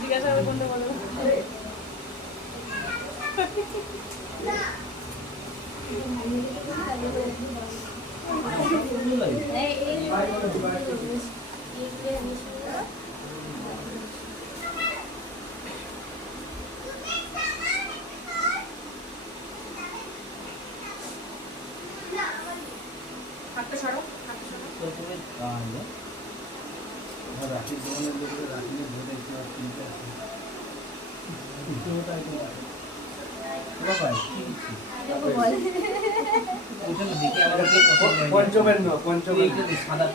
জিজ্ঞাসা করতে বলো হাতটা সরো রাখি জীবনের লোকের রাখি ধরে পঞ্চবর্ণ পঞ্চবর্ণ সাদা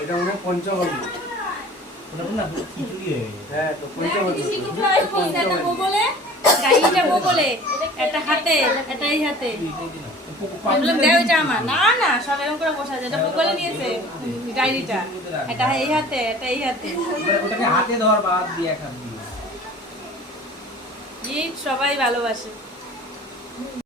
এটা মনে হয় পঞ্চবর্ণ হ্যাঁ তো পঞ্চবর্ণ একটা হাতে একটা এই হাতে আমার না না সব এরকম করে বসা যায় এটা বগলে নিয়েছে ডায়েরিটা এটা এই হাতে এটা এই হাতে ওটাকে হাতে ধর বাদ দিয়ে এক হাত দিয়ে সবাই ভালোবাসে।